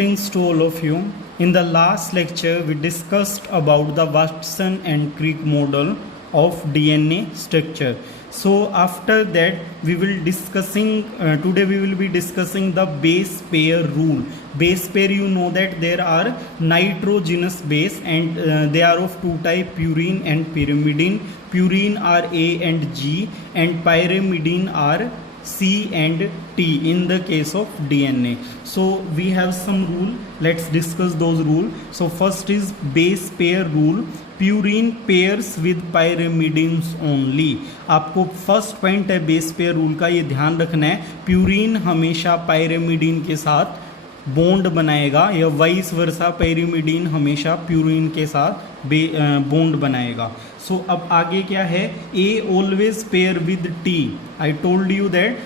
Greetings to all of you. In the last lecture, we discussed about the Watson and Crick model of DNA structure. So after that, we will today we will be discussing the base pair rule. Base pair, you know that there are nitrogenous base and they are of two type, purine and pyrimidine. Purine are A and G and pyrimidine are C and T in the case of DNA. So we have some rule. Let's discuss those rules. So first is base pair rule. Purine pairs with pyrimidines only. आपको first point है base pair rule का, ये ध्यान रखना है. Purine हमेशा pyrimidine के साथ बॉन्ड बनाएगा या वाइस वर्सा pyrimidine हमेशा प्यूरिन के साथ बॉन्ड बनाएगा. सो अब आगे क्या है, A always pair with T. I told you that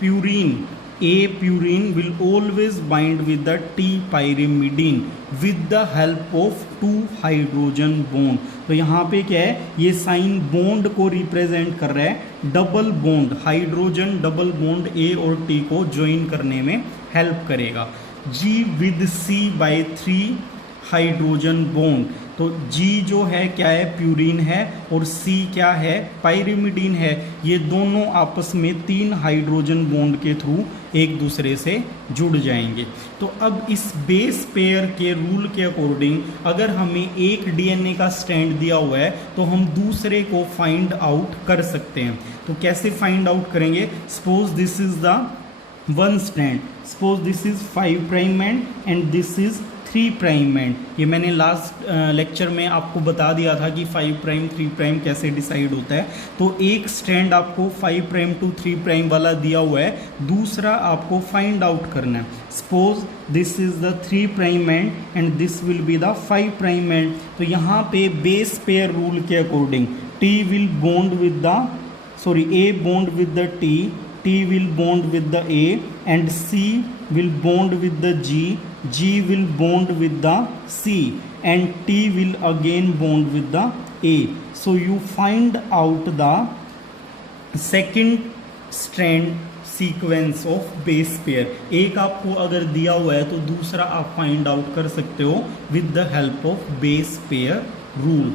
purine will always bind with the T pyrimidine with the help of two hydrogen bond. तो यहाँ पे क्या है, ये साइन बॉन्ड को रिप्रेजेंट कर रहा है. Double bond, hydrogen double bond A और T को ज्वाइन करने में हेल्प करेगा. G with C by 3 hydrogen bond. तो G जो है क्या है, प्यूरिन है, और C क्या है, पायरिमिडीन है. ये दोनों आपस में 3 हाइड्रोजन बॉन्ड के थ्रू एक दूसरे से जुड़ जाएंगे. तो अब इस बेस पेयर के रूल के अकॉर्डिंग अगर हमें एक डीएनए का स्ट्रैंड दिया हुआ है तो हम दूसरे को फाइंड आउट कर सकते हैं. तो कैसे फाइंड आउट करेंगे, suppose this is the one strand, suppose this is 5 prime and this is 3 prime and. ये मैंने लास्ट लेक्चर में आपको बता दिया था कि 5 प्राइम 3 प्राइम कैसे डिसाइड होता है. तो एक स्ट्रैंड आपको 5 प्राइम टू 3 प्राइम वाला दिया हुआ है, दूसरा आपको फाइंड आउट करना है. Suppose this is the 3 prime and this will be the 5 prime and. तो यहाँ पे बेस पेयर रूल के according T will bond with the A bond with the T will bond with the A and C will bond with the G will bond with the C and T will again bond with the A. So you find out the second strand sequence of base pair. एक आपको अगर दिया हुआ है तो दूसरा आप find out कर सकते हो with the help of base pair rule.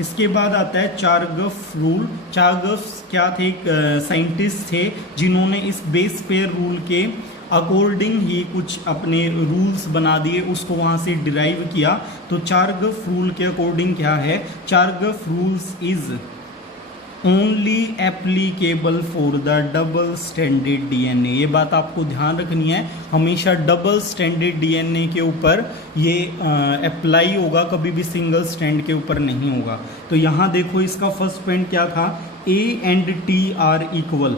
इसके बाद आता है चार्गफ रूल. चार्गफ क्या थे, एक साइंटिस्ट थे जिन्होंने इस बेस पेयर रूल के अकॉर्डिंग ही कुछ अपने रूल्स बना दिए, उसको वहाँ से डिराइव किया. तो चार्गफ रूल के अकॉर्डिंग क्या है, Chargaff rules is only applicable for the double standard DNA. ये बात आपको ध्यान रखनी है, हमेशा डबल स्टैंडर्ड डीएनए के ऊपर ये अप्लाई होगा, कभी भी सिंगल स्टैंड के ऊपर नहीं होगा. तो यहाँ देखो इसका फर्स्ट पॉइंट क्या था, A and T are equal.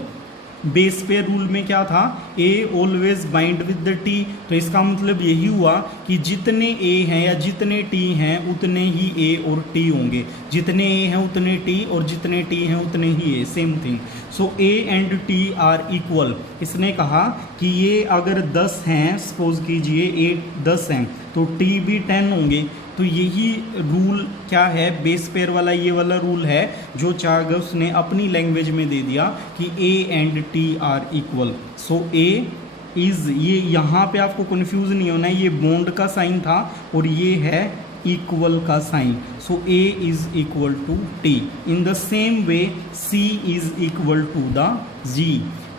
Base pair rule में क्या था, A always bind with the T. तो इसका मतलब यही हुआ कि जितने A हैं या जितने T हैं उतने ही A और T होंगे. जितने A हैं उतने T और जितने T हैं उतने ही A, same thing. So A and T are equal. इसने कहा कि ये अगर 10 हैं, सपोज कीजिए A 10 हैं तो T भी 10 होंगे. तो यही रूल क्या है, बेस पेयर वाला ये वाला रूल है जो चार्गफ ने अपनी लैंग्वेज में दे दिया कि A and T are equal. So A is, ये यहाँ पे आपको कंफ्यूज नहीं होना है, ये बॉन्ड का साइन था और ये है इक्वल का sign. So A is equal to T. In the same way C is equal to the G.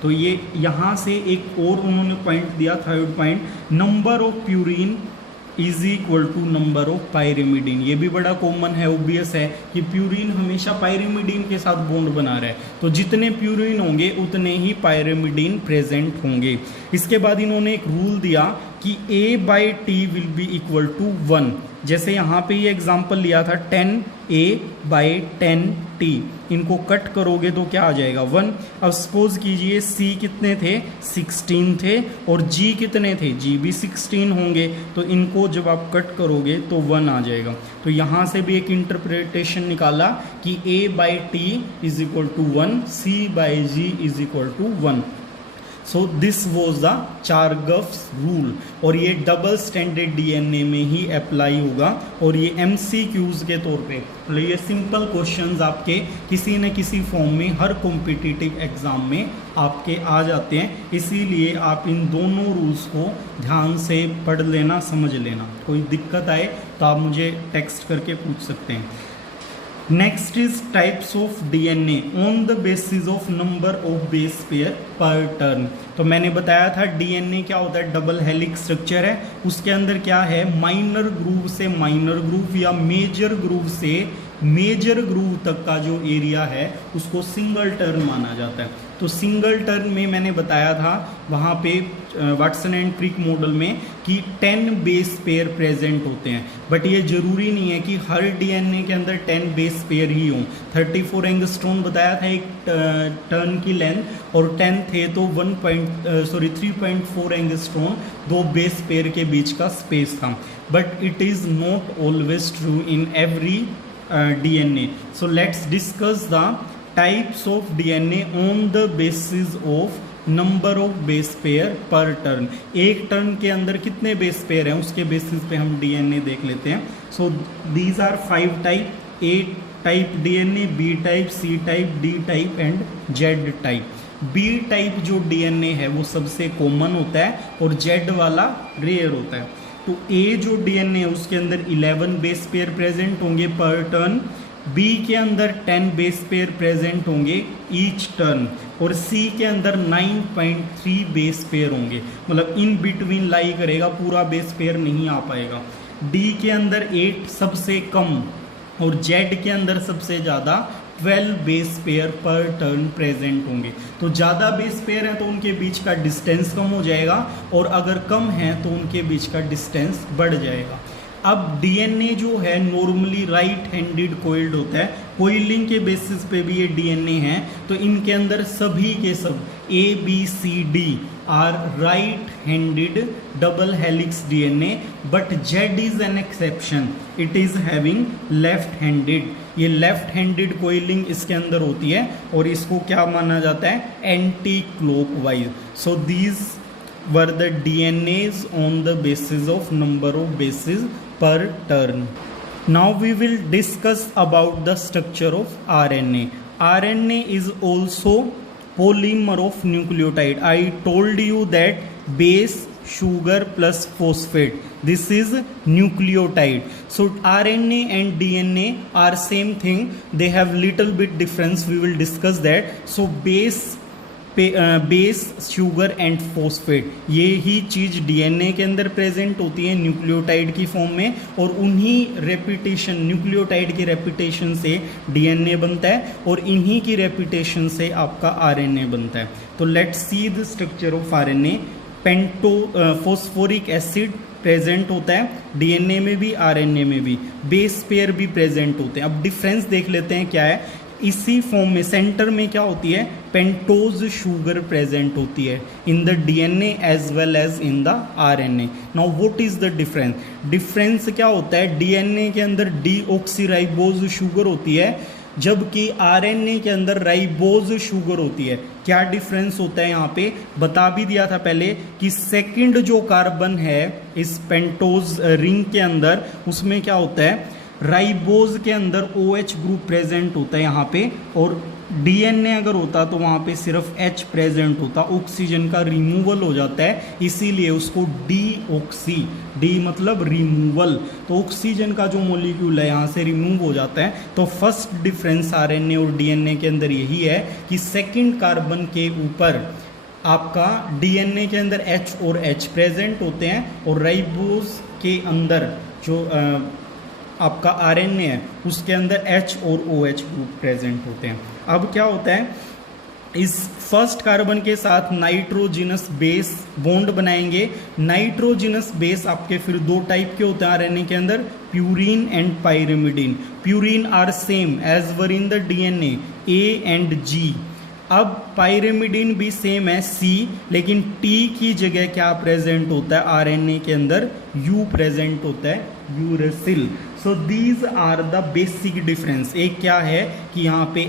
तो ये यहाँ से एक और उन्होंने पॉइंट दिया, third point, number of purine is equal to number of pyrimidine. ये भी बड़ा कॉमन है, ऑब्वियस है कि प्यूरिन हमेशा पायरिमिडीन के साथ बॉन्ड बना रहा है. तो जितने प्यूरिन होंगे उतने ही पायरिमिडीन प्रेजेंट होंगे. इसके बाद इन्होंने एक रूल दिया कि A by T will be equal to 1. जैसे यहाँ पे ये एग्जाम्पल लिया था 10A बाई 10T. इनको कट करोगे तो क्या आ जाएगा, 1. अब सपोज कीजिए C कितने थे, 16 थे, और G कितने थे, G भी 16 होंगे. तो इनको जब आप कट करोगे तो 1 आ जाएगा. तो यहाँ से भी एक इंटरप्रिटेशन निकाला कि A by T is equal to 1, C by G is equal to 1. So this was the Chargaff's rule, और ये डबल स्टैंडर्ड डीएनए में ही अप्लाई होगा, और ये एमसीक्यूज के तौर पे, मतलब ये सिंपल क्वेश्चंस आपके किसी न किसी फॉर्म में हर कॉम्पिटिटिव एग्जाम में आपके आ जाते हैं। इसीलिए आप इन दोनों रूल्स को ध्यान से पढ़ लेना, समझ लेना। कोई दिक्कत आए तो आप मुझे टेक्स्ट करके पूछ सकते हैं। Next is types of DNA on the basis of number of base pair पर टर्न। तो मैंने बताया था डीएनए क्या होता है, डबल हेलिक्स स्ट्रक्चर है, उसके अंदर क्या है, माइनर ग्रूव से माइनर ग्रूव या मेजर ग्रूव से मेजर ग्रूव तक का जो एरिया है उसको सिंगल टर्न माना जाता है। तो सिंगल टर्न में मैंने बताया था वहाँ पे वाटसन एंड क्रिक मॉडल में कि 10 बेस पेयर प्रेजेंट होते हैं, बट ये जरूरी नहीं है कि हर डीएनए के अंदर 10 बेस पेयर ही हों। 34 एंगस्ट्रॉम बताया था एक टर्न की लेंथ, और 10 थे तो 3.4 एंगस्ट्रॉम 2 बेस पेयर के बीच का स्पेस था, but it is not always true in every DNA. So let's discuss the types of DNA on the basis of number of base pair per turn. एक turn के अंदर कितने base pair हैं उसके basis पे हम DNA देख लेते हैं। So these are 5 type: A type DNA, B type, C type, D type and Z type. B type जो DNA है वो सबसे कॉमन होता है और Z वाला रेयर होता है। तो A जो डीएनए है उसके अंदर 11 बेस पेयर प्रेजेंट होंगे पर टर्न, B के अंदर 10 बेस पेयर प्रेजेंट होंगे ईच टर्न, और C के अंदर 9.3 बेस पेयर होंगे, मतलब इन बिटवीन लाई करेगा, पूरा बेस पेयर नहीं आ पाएगा। D के अंदर 8 सबसे कम, और Z के अंदर सबसे ज़्यादा 12 बेस पेयर पर टर्न प्रेजेंट होंगे। तो ज़्यादा बेस पेयर हैं तो उनके बीच का डिस्टेंस कम हो जाएगा, और अगर कम है तो उनके बीच का डिस्टेंस बढ़ जाएगा। अब डीएनए जो है नॉर्मली राइट हैंडेड कोइल्ड होता है, कोइलिंग के बेसिस पे भी ये डीएनए हैं, तो इनके अंदर सभी के सब ABCD are right handed double helix DNA, but Z is an exception, it is having left handed. ये लेफ्ट हैंडेड कोइलिंग इसके अंदर होती है, और इसको क्या माना जाता है, anti clockwise. So these were the DNAs on the basis of number of basis per turn. Now we will discuss about the structure of RNA. RNA is also polymer of nucleotide. I told you that base, sugar plus phosphate. This is nucleotide. So RNA and DNA are same thing. They have little bit difference. We will discuss that. So base, sugar and phosphate, ये ही चीज़ DNA के अंदर present होती है nucleotide की form में, और उन्हीं repetition, nucleotide की रेपिटेशन से डीएनए बनता है, और इन्हीं की रेपिटेशन से आपका आरएनए बनता है। तो let's see the structure of RNA. Phosphoric acid present होता है डीएनए में भी, आरएनए में भी, बेस पेयर भी प्रेजेंट होते हैं। अब डिफरेंस देख लेते हैं क्या है। इसी फॉर्म में सेंटर में क्या होती है, पेंटोज शुगर प्रेजेंट होती है in the DNA as well as in the RNA. Now what is the difference? Difference क्या होता है, डीएनए के अंदर डीऑक्सीराइबोज शुगर होती है, जबकि आरएनए के अंदर राइबोज शुगर होती है। क्या डिफरेंस होता है यहाँ पे बता भी दिया था पहले कि सेकंड जो कार्बन है इस पेंटोज रिंग के अंदर, उसमें क्या होता है, राइबोज के अंदर OH ग्रुप प्रेजेंट होता है यहाँ पे, और डीएनए अगर होता तो वहाँ पे सिर्फ H प्रेजेंट होता, ऑक्सीजन का रिमूवल हो जाता है, इसीलिए उसको डीऑक्सी, डी मतलब रिमूवल, तो ऑक्सीजन का जो मॉलिक्यूल है यहाँ से रिमूव हो जाता है। तो फर्स्ट डिफरेंस आरएनए और डीएनए के अंदर यही है कि सेकेंड कार्बन के ऊपर आपका डीएनए के अंदर H और H प्रेजेंट होते हैं, और राइबोज के अंदर जो आपका आरएनए है उसके अंदर H और OH ग्रुप प्रेजेंट होते हैं। अब क्या होता है, इस फर्स्ट कार्बन के साथ नाइट्रोजिनस बेस बॉन्ड बनाएंगे। नाइट्रोजिनस बेस आपके फिर 2 टाइप के होते हैं आरएनए के अंदर, purine and pyrimidine. Purine are same as were in the DNA, A and G। अब पायरिमिडिन भी सेम है, C, लेकिन T की जगह क्या प्रेजेंट होता है आरएनए के अंदर, U प्रेजेंट होता है, uracil. So so these are the basic difference. एक क्या है कि यहाँ पे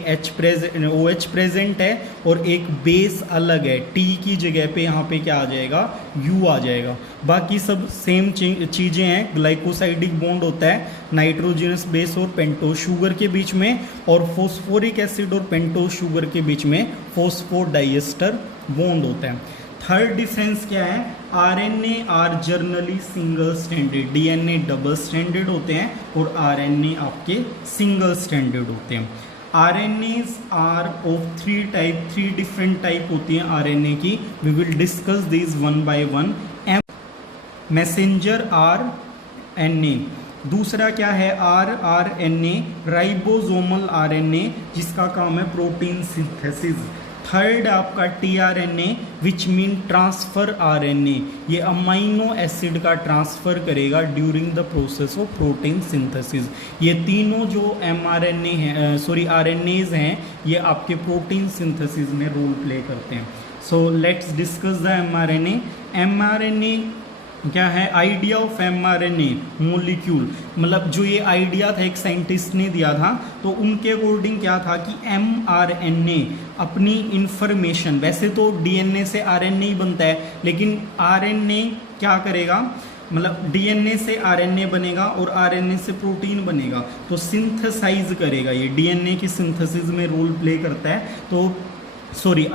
OH प्रेजेंट है और एक बेस अलग है, T की जगह पे यहाँ पे क्या आ जाएगा, U आ जाएगा। बाकी सब सेम चीज़ें हैं। ग्लाइकोसाइडिक बॉन्ड होता है नाइट्रोजनस बेस और पेंटोज शुगर के बीच में, और फॉस्फोरिक एसिड और पेंटोज शुगर के बीच में फॉस्फोडाइएस्टर बॉन्ड होता है। थर्ड डिफरेंस क्या है, RNA are generally single standard, DNA double standard होते हैं और RNA आपके सिंगल स्टैंडर्ड होते हैं। RNAs are of 3 type, 3 different type होती हैं RNA की। We will discuss this one by one. Messenger RNA, दूसरा क्या है rRNA, राइबोसोमल RNA जिसका काम है प्रोटीन सिंथेसिस। थर्ड आपका tRNA which mean transfer RNA, ये अमाइनो एसिड का ट्रांसफर करेगा during the process of protein synthesis. ये तीनों जो mRNA हैं, RNAs हैं, ये आपके प्रोटीन सिंथेसिस में रोल प्ले करते हैं। So let's discuss the mRNA। mRNA क्या है, आइडिया ऑफ mRNA मोलिक्यूल, मतलब जो ये आइडिया था एक साइंटिस्ट ने दिया था, तो उनके अकॉर्डिंग क्या था कि mRNA अपनी इंफॉर्मेशन, वैसे तो DNA से RNA ही बनता है, लेकिन RNA क्या करेगा, मतलब DNA से RNA बनेगा और RNA से प्रोटीन बनेगा, तो सिंथेसाइज करेगा, ये DNA की सिंथेसिस में रोल प्ले करता है। तो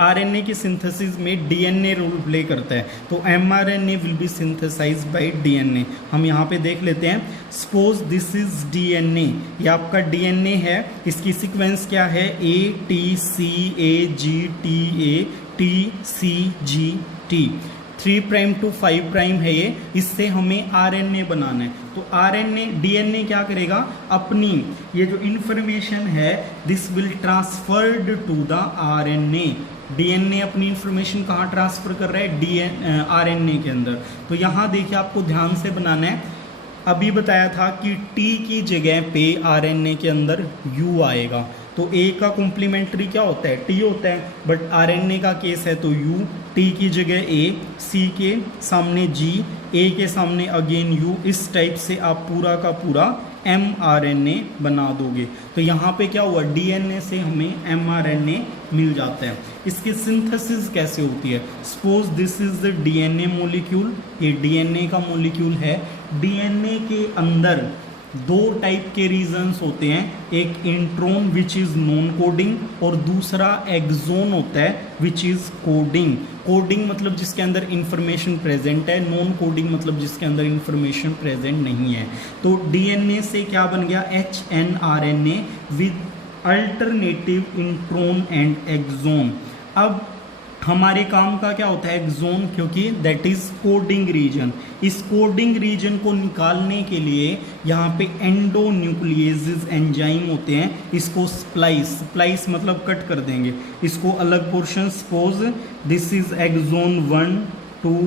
RNA की सिंथेसिस में DNA रोल प्ले करता है, तो mRNA will be synthesized by DNA। हम यहाँ पे देख लेते हैं। सपोज दिस इज DNA, ये आपका DNA है, इसकी सीक्वेंस क्या है, A T C A G T A T C G T, 3 prime to 5 prime है ये, इससे हमें RNA बनाना है। तो DNA क्या करेगा, अपनी ये जो इंफॉर्मेशन है this will transferred to the RNA। DNA अपनी इंफॉर्मेशन कहाँ ट्रांसफर कर रहा है, RNA के अंदर। तो यहाँ देखिए आपको ध्यान से बनाना है। अभी बताया था कि T की जगह पे RNA के अंदर U आएगा, तो A का कॉम्प्लीमेंट्री क्या होता है, T होता है, बट RNA का केस है तो U, T की जगह A, C के सामने G, A के सामने अगेन U, इस टाइप से आप पूरा का पूरा mRNA बना दोगे। तो यहाँ पे क्या हुआ, DNA से हमें mRNA मिल जाता है। इसकी सिंथेसिस कैसे होती है, suppose this is the DNA molecule, ये DNA का मोलिक्यूल है। DNA के अंदर 2 टाइप के रीजन्स होते हैं, एक intron which is non coding और दूसरा एक्सोन होता है विच इज़ कोडिंग। कोडिंग मतलब जिसके अंदर इंफॉर्मेशन प्रेजेंट है, नॉन कोडिंग मतलब जिसके अंदर इंफॉर्मेशन प्रेजेंट नहीं है। तो DNA से क्या बन गया, hnRNA with alternative intron and exon. अब हमारे काम का क्या होता है, एक्सोन, क्योंकि दैट इज कोडिंग रीजन। इस कोडिंग रीजन को निकालने के लिए यहाँ पे एंडोन्यूक्लियेजेस एंजाइम होते हैं, इसको स्प्लाइस मतलब कट कर देंगे इसको अलग portion. Suppose this is exon 1 2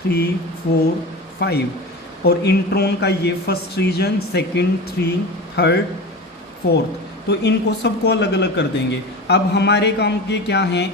3 4 5 और इंट्रोन का ये first region, second, 3, third, fourth, तो इनको सबको अलग अलग कर देंगे। अब हमारे काम के क्या हैं,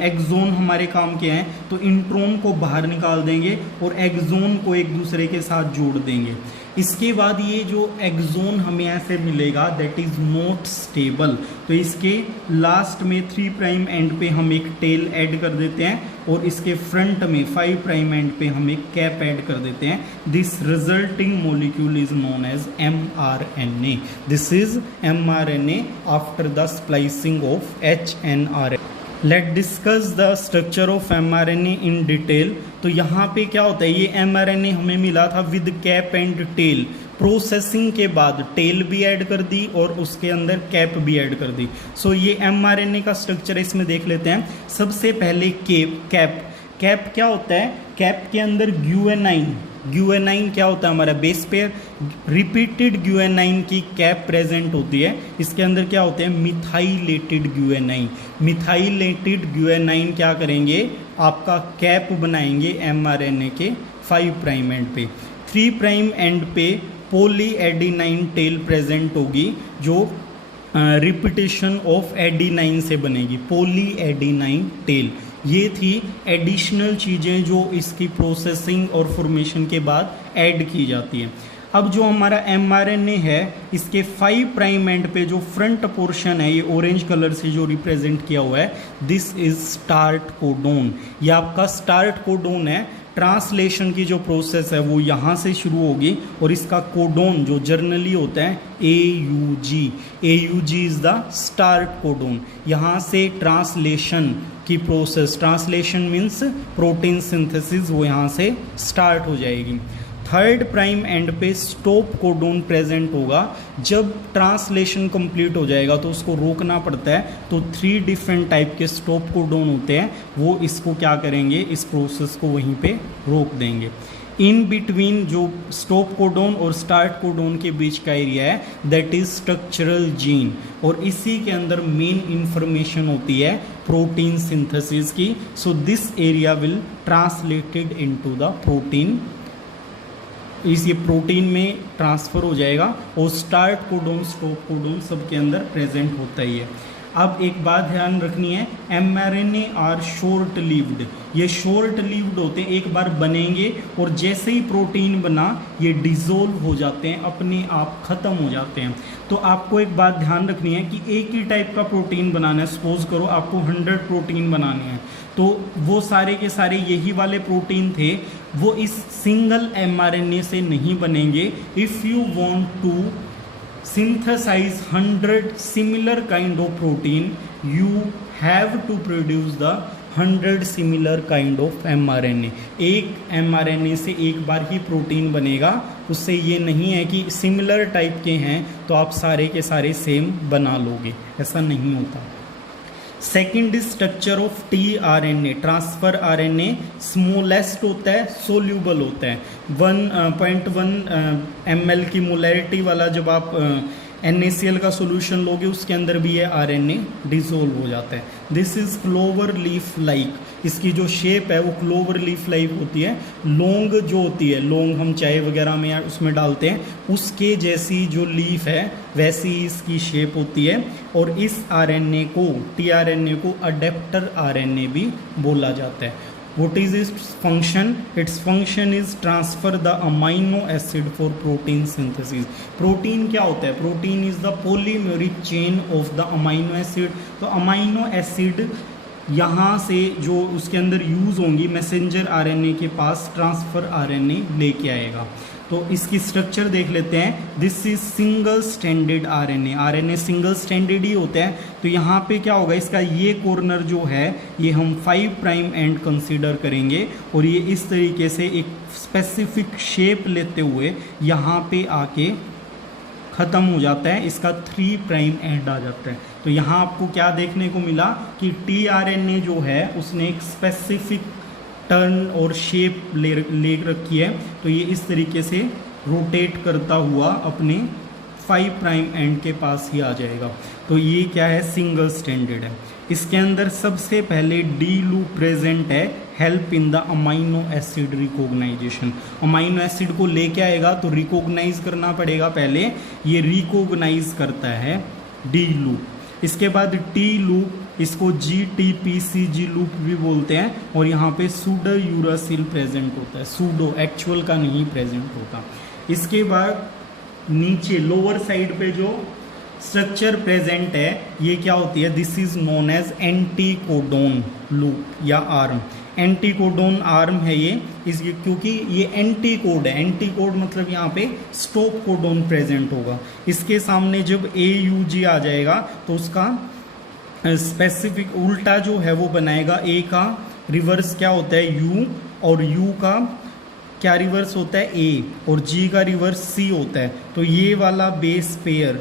एक्सोन हमारे काम के हैं, तो इंट्रोन को बाहर निकाल देंगे और एक्सोन को एक दूसरे के साथ जोड़ देंगे। इसके बाद ये जो एक्सोन हमें ऐसे मिलेगा दैट इज़ नॉट स्टेबल, तो इसके लास्ट में 3 प्राइम एंड पे हम एक टेल ऐड कर देते हैं और इसके फ्रंट में 5 प्राइम एंड पे हम एक कैप ऐड कर देते हैं। This resulting molecule is known as mRNA। This is mRNA after the splicing of hnRNA। Let discuss the structure of mRNA in detail. तो यहाँ पे क्या होता है, ये mRNA हमें मिला था with cap and tail. Processing के बाद टेल भी ऐड कर दी और उसके अंदर कैप भी ऐड कर दी। सो ये mRNA का स्ट्रक्चर इसमें देख लेते हैं। सबसे पहले कैप क्या होता है, कैप के अंदर ग्यूएनाइन क्या होता है, हमारा बेस पेयर। रिपीटेड ग्यूएनाइन की कैप प्रेजेंट होती है, इसके अंदर क्या होते हैं, मिथाइलेटेड ग्यूएनाइन। मिथाइलेटेड ग्यूएनाइन क्या करेंगे, आपका कैप बनाएंगे mRNA के 5 प्राइम एंड पे। 3 प्राइम एंड पे पॉली एडिनाइन टेल प्रेजेंट होगी जो रिपीटेशन ऑफ एडिनाइन से बनेगी, पॉली एडिनाइन टेल। ये थी एडिशनल चीज़ें जो इसकी प्रोसेसिंग और फॉर्मेशन के बाद ऐड की जाती हैं। अब जो हमारा mRNA है इसके 5 प्राइम एंड पे जो फ्रंट पोर्शन है, ये ऑरेंज कलर से जो रिप्रेजेंट किया हुआ है, दिस इज स्टार्ट कोडोन। ये आपका स्टार्ट कोडोन है। ट्रांसलेशन की जो प्रोसेस है वो यहाँ से शुरू होगी और इसका कोडोन जो जर्नली होता है AUG is the start codon. यहाँ से ट्रांसलेशन की process, translation means protein synthesis, वो यहाँ से स्टार्ट हो जाएगी। थर्ड प्राइम एंड पे स्टॉप कोडोन प्रेजेंट होगा। जब ट्रांसलेशन कंप्लीट हो जाएगा तो उसको रोकना पड़ता है, तो 3 डिफरेंट टाइप के स्टॉप कोडोन होते हैं, वो इसको क्या करेंगे, इस प्रोसेस को वहीं पे रोक देंगे। इन बिटवीन जो स्टॉप कोडोन और स्टार्ट कोडोन के बीच का एरिया है दैट इज स्ट्रक्चरल जीन, और इसी के अंदर मेन इंफॉर्मेशन होती है प्रोटीन सिंथेसिस की। So this area will translated into the protein, ये प्रोटीन में ट्रांसफ़र हो जाएगा और स्टार्ट कोडोन स्टॉप कोडोन सबके अंदर प्रेजेंट होता ही है। अब एक बात ध्यान रखनी है, mRNA आर शॉर्ट लिव्ड, ये शॉर्ट लिव्ड होते हैं, एक बार बनेंगे और जैसे ही प्रोटीन बना ये डिज़ोल्व हो जाते हैं, अपने आप ख़त्म हो जाते हैं। तो आपको एक बात ध्यान रखनी है कि एक ही टाइप का प्रोटीन बनाना है। सपोज करो आपको 100 प्रोटीन बनाने हैं, तो वो सारे के सारे यही वाले प्रोटीन थे, वो इस सिंगल mRNA से नहीं बनेंगे। If you want to synthesize 100 similar kind of protein, you have to produce the 100 similar kind of mRNA। एक mRNA से एक बार ही प्रोटीन बनेगा, उससे ये नहीं है कि सिमिलर टाइप के हैं तो आप सारे के सारे सेम बना लोगे, ऐसा नहीं होता। Second is structure of tRNA, transfer RNA smallest होता है, सोल्यूबल होता है। 1.1 ml की मोलैरिटी वाला जब आप NaCl का सोल्यूशन लोगे उसके अंदर भी ये RNA डिसोल्व हो जाता है। This is clover leaf like, इसकी जो शेप है वो क्लोवर लीफ लाइक होती है। लौंग जो होती है, लौंग हम चाय वगैरह में या उसमें डालते हैं, उसके जैसी जो लीफ है वैसी इसकी शेप होती है। और इस RNA को, tRNA को अडेप्टर RNA भी बोला जाता है। What is its function? Its function is transfer the amino acid for protein synthesis। Protein क्या होता है? Protein is the polymeric chain of the amino acid। तो अमाइनो एसिड यहाँ से जो उसके अंदर यूज़ होंगी मैसेंजर RNA के पास ट्रांसफ़र RNA लेके आएगा। तो इसकी स्ट्रक्चर देख लेते हैं। This is single standard RNA single standard ही होता है। तो यहाँ पे क्या होगा, इसका ये कॉर्नर जो है ये हम 5 प्राइम एंड कंसीडर करेंगे और ये इस तरीके से एक स्पेसिफिक शेप लेते हुए यहाँ पे आके ख़त्म हो जाता है, इसका 3 प्राइम एंड आ जाता है। तो यहाँ आपको क्या देखने को मिला कि tRNA जो है उसने एक स्पेसिफिक टर्न और शेप ले रखी है। तो ये इस तरीके से रोटेट करता हुआ अपने 5 प्राइम एंड के पास ही आ जाएगा। तो ये क्या है, सिंगल स्टैंडर्ड है। इसके अंदर सबसे पहले डी लूप प्रेजेंट है, help in the amino acid recognization. Amino acid को लेके आएगा तो रिकॉग्नाइज करना पड़ेगा पहले, ये रिकॉग्नाइज करता है डी लूप। इसके बाद टी लूप, इसको GTPCG लूप भी बोलते हैं, और यहाँ पे सूडो यूरासिल प्रेजेंट होता है, सूडो एक्चुअल का नहीं प्रेजेंट होता। इसके बाद नीचे लोअर साइड पे जो स्ट्रक्चर प्रेजेंट है ये क्या होती है, this is known as anticodon loop या आर्म। एंटीकोडोन आर्म है ये, इसलिए क्योंकि ये एंटी कोड है। एंटी कोड मतलब यहाँ पे स्टॉप कोडोन प्रेजेंट होगा। इसके सामने जब AUG आ जाएगा तो उसका स्पेसिफिक उल्टा जो है वो बनाएगा। ए का रिवर्स क्या होता है, U, और U का क्या रिवर्स होता है, A, और G का रिवर्स C होता है। तो ये वाला बेस पेयर,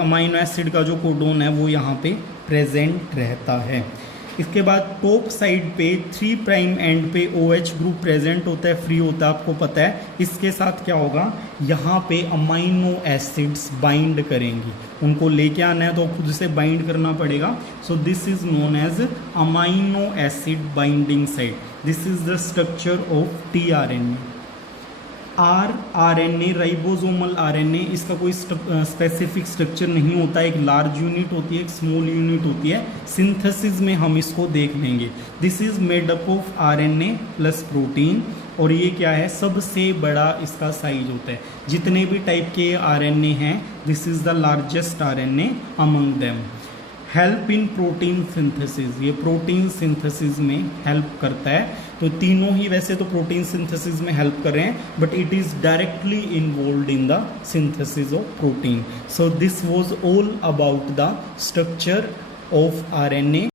अमाइनो एसिड का जो कोडोन है वो यहाँ पे प्रेजेंट रहता है। इसके बाद टॉप साइड पे 3 प्राइम एंड पे OH ग्रुप प्रेजेंट होता है, फ्री होता है, आपको पता है। इसके साथ क्या होगा, यहाँ पे अमाइनो एसिड्स बाइंड करेंगी, उनको लेके आना है तो खुद से बाइंड करना पड़ेगा। So this is known as amino acid binding site. This is the structure of tRNA। rRNA ribosomal RNA, इसका कोई स्पेसिफिक स्ट्रक्चर नहीं होता है। एक लार्ज यूनिट होती है, एक स्मॉल यूनिट होती है। सिंथेसिस में हम इसको देख लेंगे। This is made up of RNA plus protein, और ये क्या है, सबसे बड़ा इसका साइज होता है। जितने भी टाइप के आरएनए हैं, this is the largest RNA among them. Help in protein synthesis, ये प्रोटीन सिंथेसिस में हेल्प करता है। तो तीनों ही वैसे तो प्रोटीन सिंथेसिस में हेल्प कर रहे हैं, but it is directly involve in the synthesis of protein. So this was all about the structure of RNA.